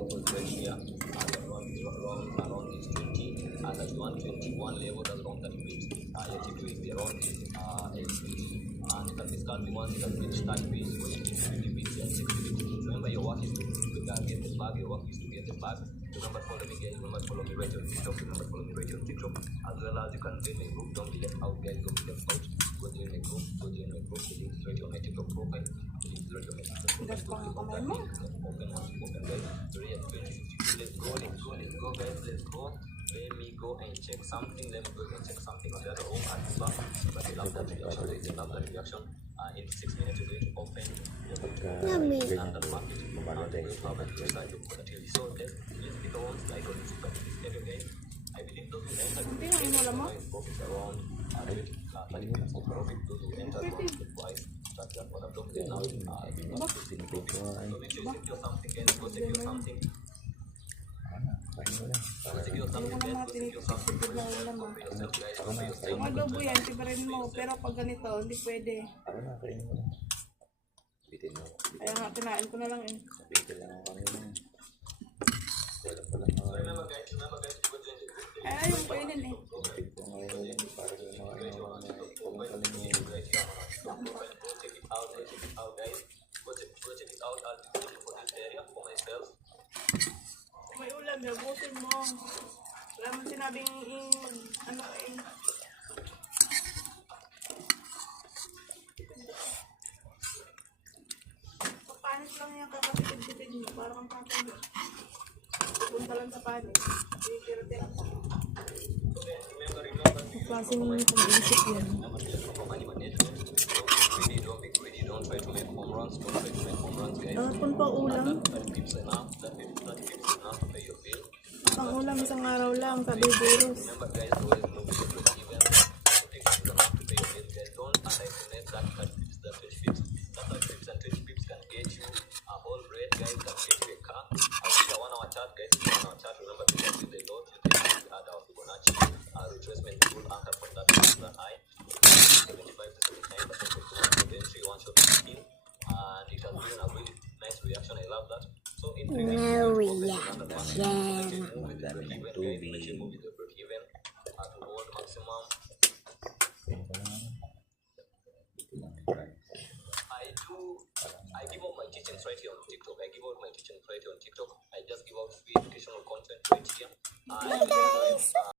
here around is 20, and at 121 level that's around 30 minutes. LTP is around 8 minutes. And you can discard the ones that reach 30 minutes or 50 minutes and 60 minutes. Remember, your work is to get the bag, your work is to get the bag. Remember, follow me guys, remember, follow me right on TikTok, remember, follow me right on TikTok, as well as you can join my group. Don't be left out, guys, don't be left out. Go join my group, the link is right on my TikTok profile, the link is right on my TikTok profile. Open guys, 3 and 20, let's go guys, let's go. Let me go and check something, on the other room and back. But I love that reaction, in 6 minutes you're going to open and the market. So let's pick a one slide on this schedule guys. I believe those who enter profit around profit, those who enter twice. That's what I'm talking now. So make sure you secure something guys, go secure something. Adobo yan, tibarin mo. Pero pag ganito, hindi pwede. Kaya nga, kinain ko na lang eh. Ay, ayaw ko yun eh. May ulam, nabutin mo. Wala mo sinabing ano eh. Papanis lang yan, kakatipid-tipid mo. Parang kang tatalo. Pupunta lang sa panis. Tira-tira pa. Klaseng pag-iisip yan. Pun pang ulam. Pang ulam isang araw lang, kabibiros. Reaction, I love that. So in No reaction. movie,